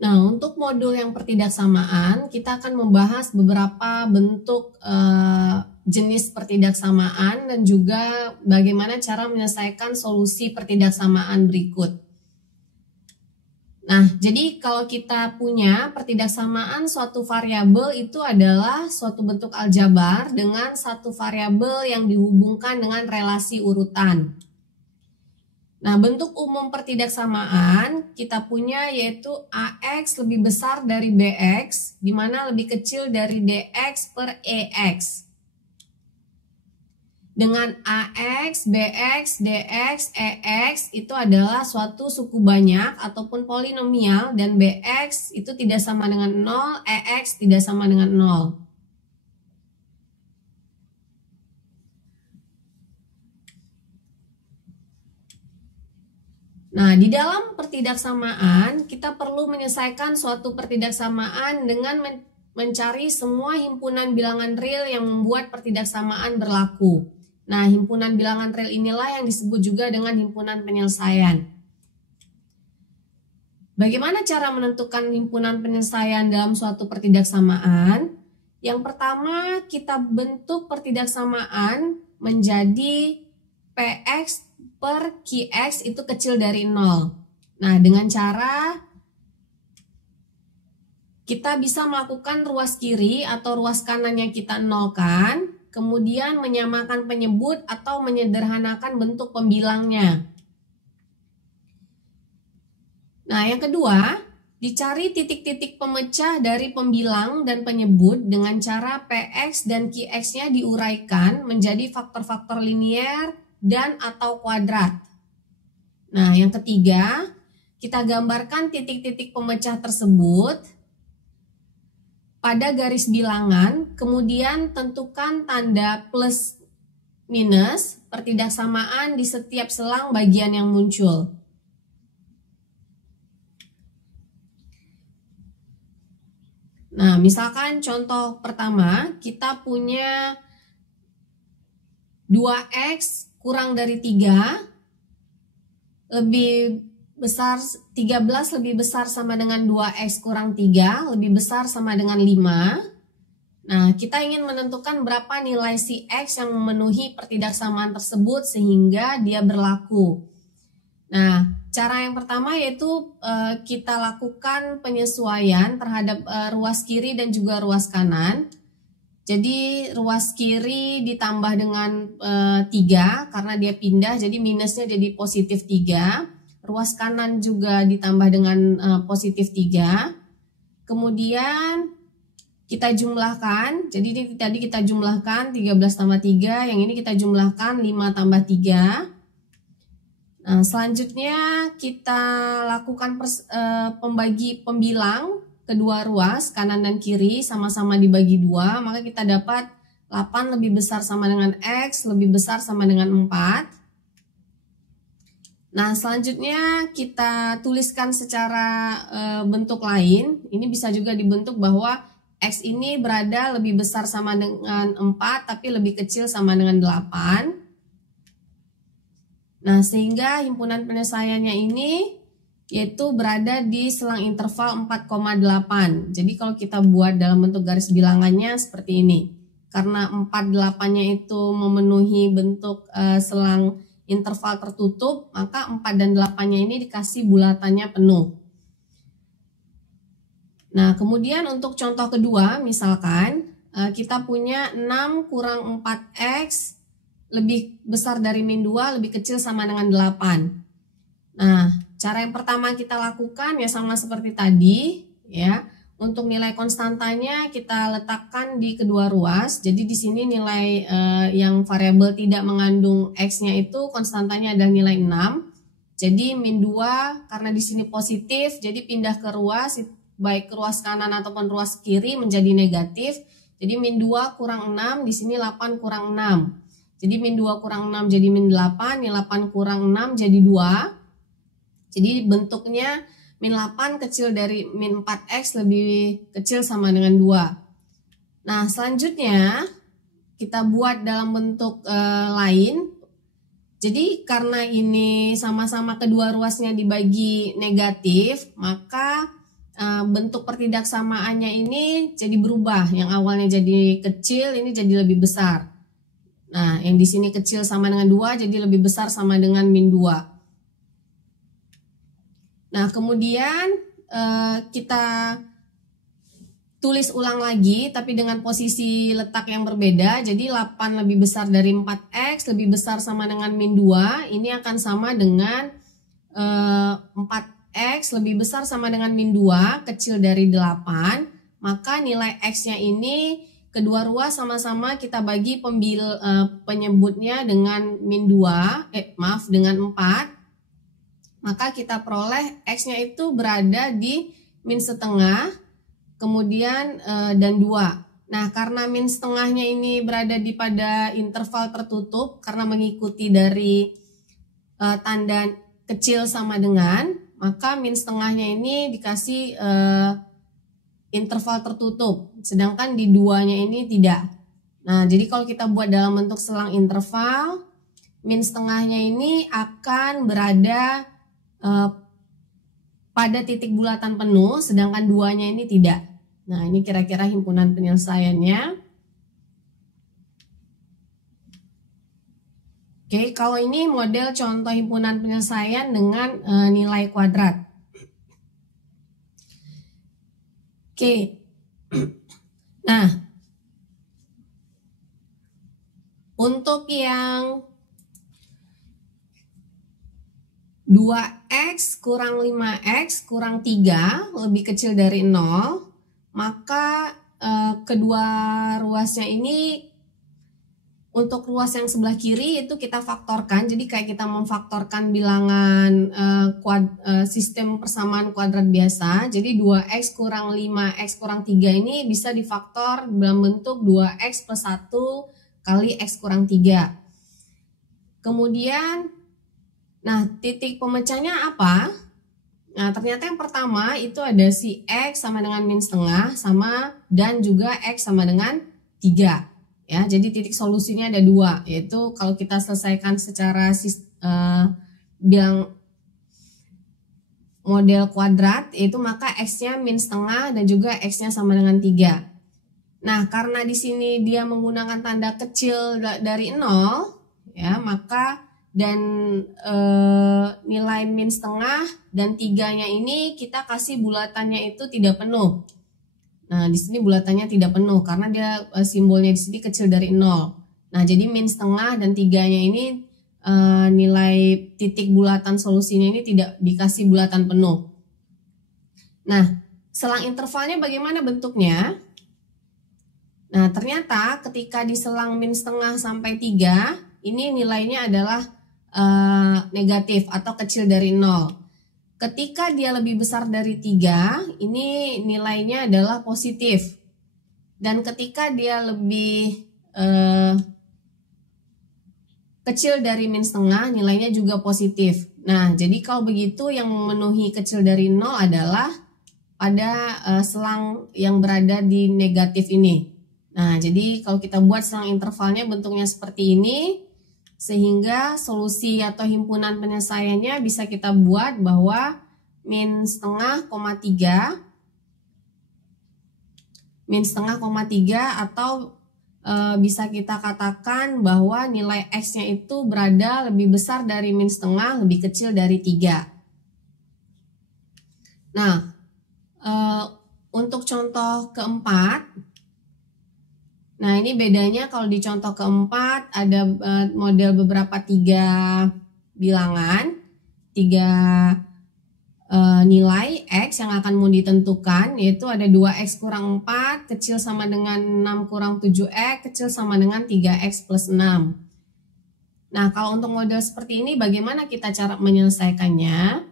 Nah, untuk modul yang pertidaksamaan, kita akan membahas beberapa bentuk jenis pertidaksamaan dan juga bagaimana cara menyelesaikan solusi pertidaksamaan berikut. Nah, jadi kalau kita punya pertidaksamaan suatu variabel itu adalah suatu bentuk aljabar dengan satu variabel yang dihubungkan dengan relasi urutan. Nah, bentuk umum pertidaksamaan kita punya yaitu AX lebih besar dari BX, di mana lebih kecil dari DX per EX. Dengan AX, BX, DX, EX itu adalah suatu suku banyak ataupun polinomial dan BX itu tidak sama dengan 0, EX tidak sama dengan 0. Nah, di dalam pertidaksamaan, kita perlu menyelesaikan suatu pertidaksamaan dengan mencari semua himpunan bilangan real yang membuat pertidaksamaan berlaku. Nah, himpunan bilangan real inilah yang disebut juga dengan himpunan penyelesaian. Bagaimana cara menentukan himpunan penyelesaian dalam suatu pertidaksamaan? Yang pertama, kita bentuk pertidaksamaan menjadi PX per QX itu kecil dari 0. Nah, dengan cara kita bisa melakukan ruas kiri atau ruas kanan yang kita nolkan, kemudian menyamakan penyebut atau menyederhanakan bentuk pembilangnya. Nah, yang kedua, dicari titik-titik pemecah dari pembilang dan penyebut dengan cara PX dan QX-nya diuraikan menjadi faktor-faktor linier dan atau kuadrat. Nah, yang ketiga, kita gambarkan titik-titik pemecah tersebut pada garis bilangan, kemudian tentukan tanda plus minus pertidaksamaan di setiap selang bagian yang muncul. Nah, misalkan contoh pertama, kita punya 2x kurang dari 3 lebih besar 13 lebih besar sama dengan 2x kurang 3 lebih besar sama dengan 5. Nah, kita ingin menentukan berapa nilai si x yang memenuhi pertidaksamaan tersebut sehingga dia berlaku. Nah, cara yang pertama yaitu kita lakukan penyesuaian terhadap ruas kiri dan juga ruas kanan. Jadi ruas kiri ditambah dengan 3 karena dia pindah, jadi minusnya jadi positif 3. Ruas kanan juga ditambah dengan positif 3. Kemudian kita jumlahkan, jadi tadi kita jumlahkan 13 tambah 3, yang ini kita jumlahkan 5 tambah 3. Nah, selanjutnya kita lakukan pembagi pembilang kedua ruas kanan dan kiri sama-sama dibagi 2, maka kita dapat 8 lebih besar sama dengan X lebih besar sama dengan 4. Nah, selanjutnya kita tuliskan secara bentuk lain. Ini bisa juga dibentuk bahwa X ini berada lebih besar sama dengan 4 tapi lebih kecil sama dengan 8. Nah, sehingga himpunan penyelesaiannya ini yaitu berada di selang interval 4,8. Jadi kalau kita buat dalam bentuk garis bilangannya seperti ini. Karena 48-nya itu memenuhi bentuk selang interval tertutup, maka 4 dan 8-nya ini dikasih bulatannya penuh. Nah, kemudian untuk contoh kedua, misalkan kita punya 6 kurang 4X lebih besar dari min 2, lebih kecil sama dengan 8. Nah, cara yang pertama kita lakukan ya sama seperti tadi ya. Untuk nilai konstantanya kita letakkan di kedua ruas. Jadi di sini nilai yang variabel tidak mengandung X-nya itu konstantanya adalah nilai 6. Jadi min 2 karena di sini positif, jadi pindah ke ruas baik ke ruas kanan ataupun ruas kiri menjadi negatif. Jadi min 2 kurang 6, di sini 8 kurang 6. Jadi min 2 kurang 6 jadi min 8, min 8 kurang 6 jadi 2. Jadi bentuknya min 8 kecil dari min 4x lebih kecil sama dengan 2. Nah, selanjutnya kita buat dalam bentuk lain. Jadi karena ini sama-sama kedua ruasnya dibagi negatif, maka bentuk pertidaksamaannya ini jadi berubah. Yang awalnya jadi kecil ini jadi lebih besar. Nah, yang di sini kecil sama dengan 2 jadi lebih besar sama dengan min 2. Nah, kemudian kita tulis ulang lagi tapi dengan posisi letak yang berbeda. Jadi 8 lebih besar dari 4x lebih besar sama dengan min 2. Ini akan sama dengan 4x lebih besar sama dengan min 2 kecil dari 8. Maka nilai x-nya ini kedua ruas sama-sama kita bagi penyebutnya dengan min 2, dengan 4. Maka kita peroleh x-nya itu berada di min setengah, kemudian dan 2. Nah, karena min setengahnya ini berada di pada interval tertutup, karena mengikuti dari tanda kecil sama dengan, maka min setengahnya ini dikasih interval tertutup, sedangkan di 2-nya ini tidak. Nah, jadi kalau kita buat dalam bentuk selang interval, min setengahnya ini akan berada pada titik bulatan penuh, sedangkan 2-nya ini tidak. Nah, ini kira-kira himpunan penyelesaiannya. Oke, kalau ini model contoh himpunan penyelesaian dengan nilai kuadrat. Oke, nah untuk yang 2x kurang 5x kurang 3 lebih kecil dari 0, maka kedua ruasnya ini untuk ruas yang sebelah kiri itu kita faktorkan. Jadi kayak kita memfaktorkan bilangan sistem persamaan kuadrat biasa. Jadi 2x kurang 5x kurang 3 ini bisa difaktor dalam bentuk 2x plus 1 kali x kurang 3. Kemudian, nah titik pemecahnya apa? Nah, ternyata yang pertama itu ada si x sama dengan min setengah dan juga x sama dengan 3. Ya, jadi titik solusinya ada 2, yaitu kalau kita selesaikan secara bilang model kuadrat, itu maka x-nya min setengah dan juga x-nya sama dengan 3. Nah, karena di sini dia menggunakan tanda kecil dari 0, ya, maka dan nilai min setengah dan 3-nya ini kita kasih bulatannya itu tidak penuh. Nah, di sini bulatannya tidak penuh karena dia simbolnya di sini kecil dari 0. Nah, jadi min setengah dan 3-nya ini nilai titik bulatan solusinya ini tidak dikasih bulatan penuh. Nah, selang intervalnya bagaimana bentuknya? Nah, ternyata ketika di selang min setengah sampai 3, ini nilainya adalah negatif atau kecil dari 0. Ketika dia lebih besar dari 3, ini nilainya adalah positif. Dan ketika dia lebih kecil dari min setengah, nilainya juga positif. Nah, jadi kalau begitu yang memenuhi kecil dari 0 adalah pada selang yang berada di negatif ini. Nah, jadi kalau kita buat selang intervalnya bentuknya seperti ini, sehingga solusi atau himpunan penyelesaiannya bisa kita buat bahwa min setengah, 3 atau bisa kita katakan bahwa nilai x-nya itu berada lebih besar dari min setengah, lebih kecil dari 3. Nah, untuk contoh keempat, nah ini bedanya kalau di contoh keempat ada model beberapa 3 bilangan, 3 nilai x yang akan mau ditentukan, yaitu ada 2x kurang 4 kecil sama dengan 6 kurang 7x kecil sama dengan 3x plus 6. Nah, kalau untuk model seperti ini bagaimana kita cara menyelesaikannya?